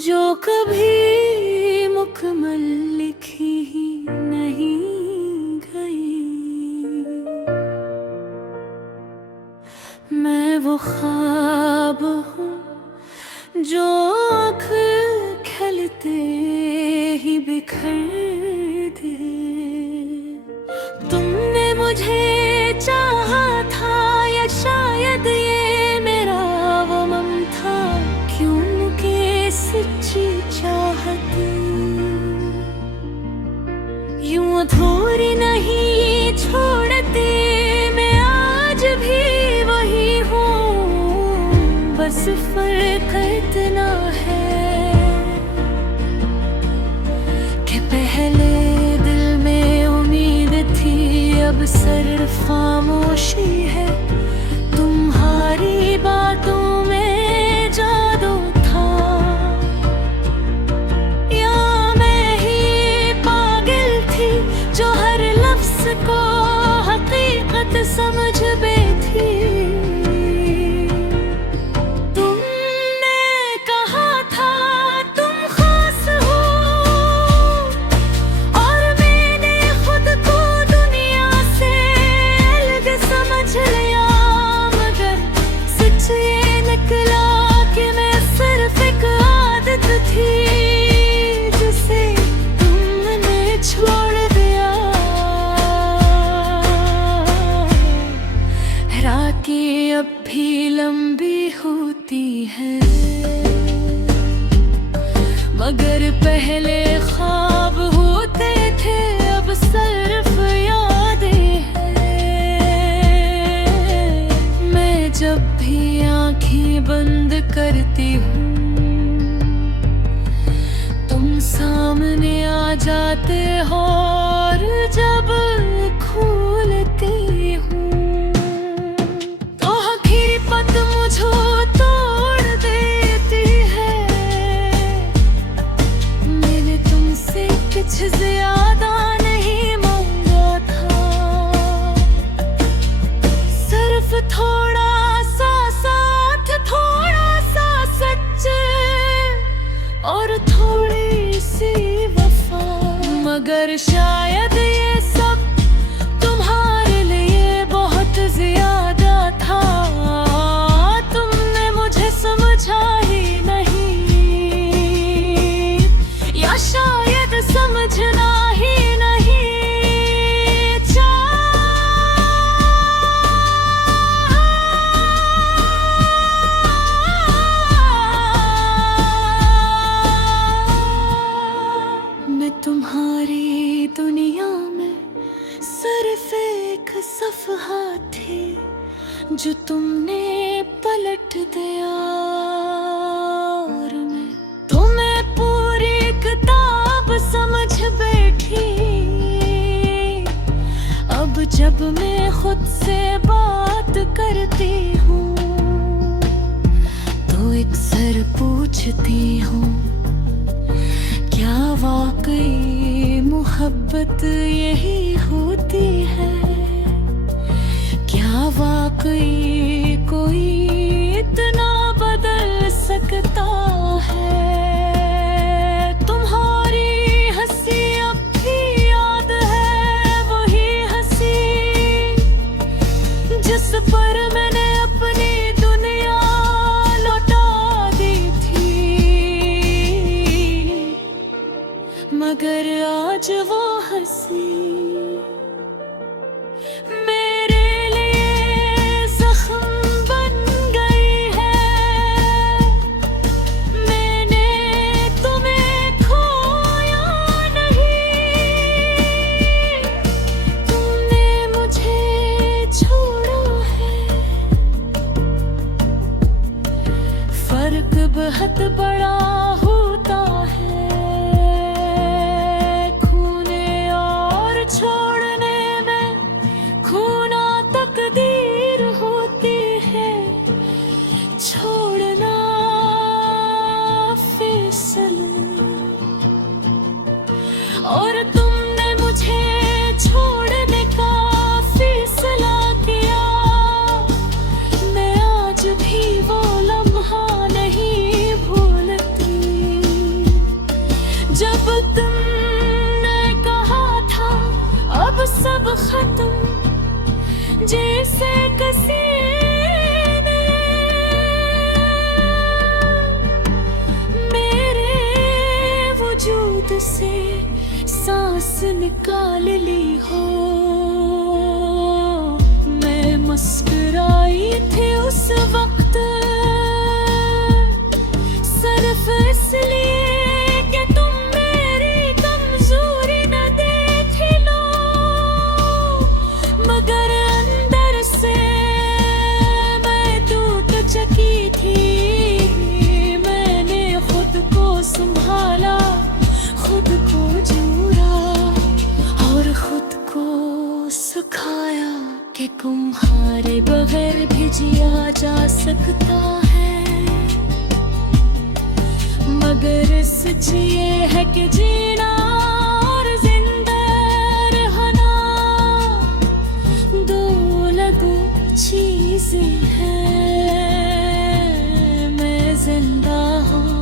जो कभी मुकम्मल लिखी ही नहीं गई। मैं वो ख्वाब हूँ जो आँख खिलते ही बिखर दे। तुमने मुझे चाहा था या शायद ये मेरा वो मम था, क्योंकि सच्ची चाहत यूं अधूरी नहीं छोड़ती। मैं आज भी वही हूँ, बस फर्क इतना है कि पहले दिल में उम्मीद थी, अब सिर्फ खामोशी है। तुम्हारी बातों में जादू था, या मैं ही पागल थी जो हर लफ्ज को हकीकत समझ बैठी। तुमने कहा था तुम खास हो, और मैंने खुद को दुनिया से अलग समझ लिया। मगर सच ये निकला कि मैं सिर्फ एक आदत थी जिसे तुमने छोड़ दिया। रातें अब भी लंबी होती है, मगर पहले ख्वाब होते थे, अब सिर्फ यादें हैं। मैं जब भी आंखें बंद करती हूँ, तुम सामने आ जाते हो, और जब खोलती हूँ तो हकीकत मुझे तोड़ देती है। मैंने तुमसे कुछ ज्यादा नहीं मांगा था, सिर्फ थोड़ा सा साथ, थोड़ा सा सच, और थोड़ी सी वफा। मगर शायद ये सब तुम्हारे लिए बहुत ज्यादा था। तुमने मुझे समझा ही नहीं, या शायद समझना ही नहीं मैं तुम्हारी दुनिया में सिर्फ एक सफ़हा थी जो तुमने पलट दिया। और मैं तुम्हें पूरी किताब समझ बैठी। अब जब मैं खुद से बात करती हूँ तो अक्सर पूछती हूँ, क्या वाकई मोहब्बत यही होती है? क्या वाकई कोई इतना बदल सकता है? तुम्हारी हंसी अब भी याद है, वही हंसी जिस पर मैंने अपनी दुनिया लौटा दी थी। मगर आज वो हंसी मेरे लिए जख्म बन गई है। मैंने तुम्हें खोया नहीं, तुमने मुझे छोड़ा है। फर्क बहुत बड़ा होता है छोड़ने में, खोना तकदीर होती है, छोड़ना फैसला। और तुमने मुझे छोड़ने का फैसला किया। मैं आज भी वो लम्हा नहीं भूलती। जैसे किसी ने मेरे वजूद से सांस निकाल ली हो। मैं मुस्कुराई थी उस वक्त सिर्फ इसलिए कि तुम मेरी कमजोरी न देख लो, मगर अंदर से मैं टूट चुकी थी। मैंने खुद को संभाला, खुद को जोड़ा और खुद को सिखाया कि तुम्हारे बगैर भी जिया जा सकता है। मगर सच ये है कि जीना और जिंदा रहना दो अलग चीजें हैं। मैं जिंदा हूँ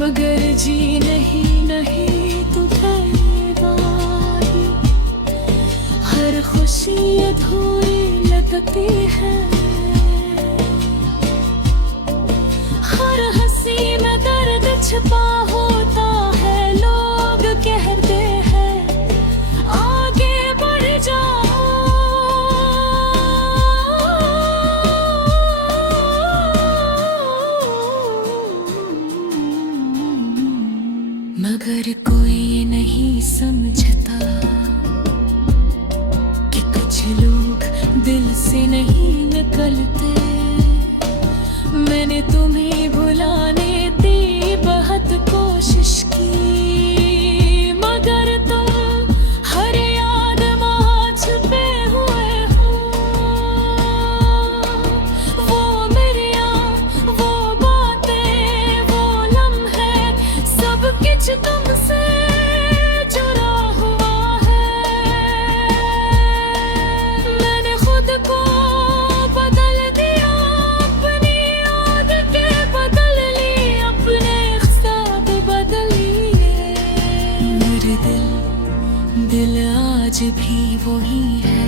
मगर जी नहीं तो बेवाही। हर खुशी अधूरी लगती है, हर हंसी में दर्द छिपा होता है। लोग कहते हैं आगे बढ़ जाओ, मगर कोई ये नहीं समझता कि कुछ लोग दिल से नहीं निकलते। मैंने तुम्हें भुलाने की बहुत कोशिश की, मगर तुम हर याद में छुपे हुए हो। वो मेरियां, वो बातें, वो लम्हे, सब कुछ तुमसे जुड़ा हुआ है। मैंने खुद को बदल दिया, अपनी आदतें बदल ली, अपने ख्वाब बदल लिए। मेरे दिल आज भी वही है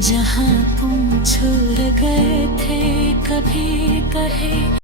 जहाँ तुम छोड़ गए थे कभी कहे।